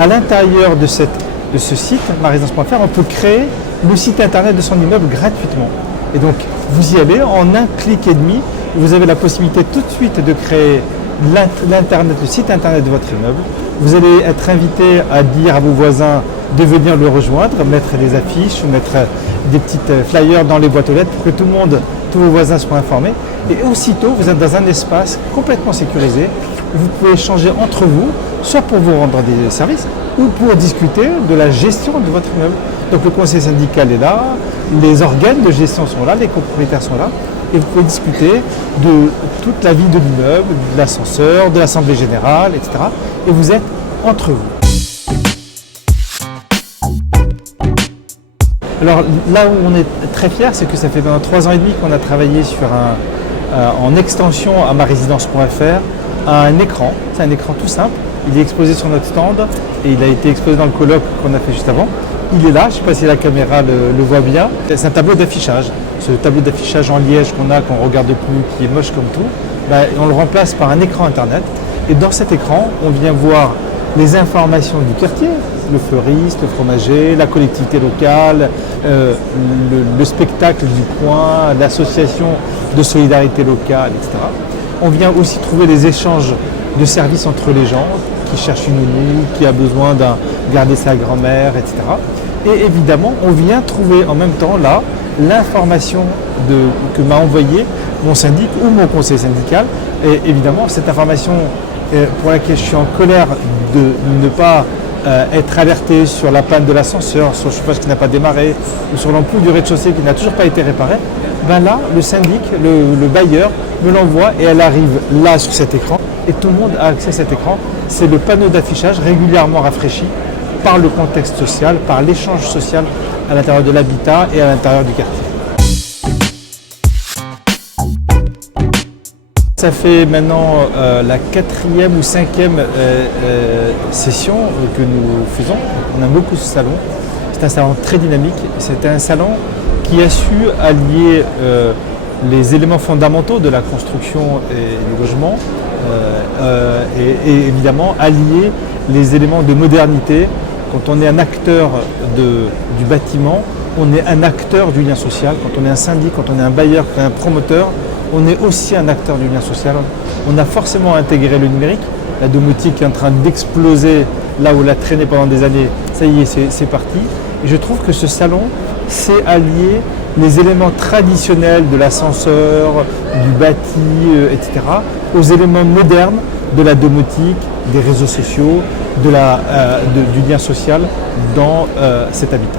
à l'intérieur de ce site, marésidence.fr, on peut créer le site internet de son immeuble gratuitement. Et donc, vous y allez, en un clic et demi, vous avez la possibilité tout de suite de créer le site internet de votre immeuble. Vous allez être invité à dire à vos voisins de venir le rejoindre, mettre des affiches ou mettre des petites flyers dans les boîtes aux lettres pour que tous vos voisins soient informés. Et aussitôt, vous êtes dans un espace complètement sécurisé. Vous pouvez échanger entre vous, soit pour vous rendre des services ou pour discuter de la gestion de votre immeuble. Donc le conseil syndical est là, les organes de gestion sont là, les copropriétaires sont là. Et vous pouvez discuter de toute la vie de l'immeuble, de l'ascenseur, de l'assemblée générale, etc. Et vous êtes entre vous. Alors là où on est très fiers, c'est que ça fait pendant 3 ans et demi qu'on a travaillé sur en extension à marésidence.fr un écran. C'est un écran tout simple. Il est exposé sur notre stand et il a été exposé dans le colloque qu'on a fait juste avant. Il est là, je ne sais pas si la caméra le voit bien. C'est un tableau d'affichage. Ce tableau d'affichage en liège qu'on ne regarde plus, qui est moche comme tout, on le remplace par un écran internet. Et dans cet écran, on vient voir les informations du quartier, le fleuriste, le fromager, la collectivité locale, le spectacle du coin, l'association de solidarité locale, etc. On vient aussi trouver les échanges de services entre les gens, qui cherchent une nounou, qui a besoin de garder sa grand-mère, etc. Et évidemment, on vient trouver en même temps là l'information que m'a envoyé mon syndic ou mon conseil syndical. Et évidemment, cette information pour laquelle je suis en colère de ne pas être alerté sur la panne de l'ascenseur, sur le chauffage qui n'a pas démarré, ou sur l'ampoule du rez-de-chaussée qui n'a toujours pas été réparée, là, le syndic, le bailleur, me l'envoie et elle arrive là sur cet écran. Et tout le monde a accès à cet écran. C'est le panneau d'affichage régulièrement rafraîchi par le contexte social, par l'échange social à l'intérieur de l'habitat et à l'intérieur du quartier. Ça fait maintenant la 4e ou 5e session que nous faisons. On aime beaucoup ce salon. C'est un salon très dynamique. C'est un salon qui a su allier les éléments fondamentaux de la construction et du logement et évidemment allier les éléments de modernité. Quand on est un acteur du bâtiment, on est un acteur du lien social. Quand on est un syndic, quand on est un bailleur, quand on est un promoteur, on est aussi un acteur du lien social. On a forcément intégré le numérique. La domotique est en train d'exploser là où elle a traîné pendant des années. Ça y est, c'est parti. Et je trouve que ce salon sait allier les éléments traditionnels de l'ascenseur, du bâti, etc., aux éléments modernes de la domotique, des réseaux sociaux, du lien social dans cet habitat.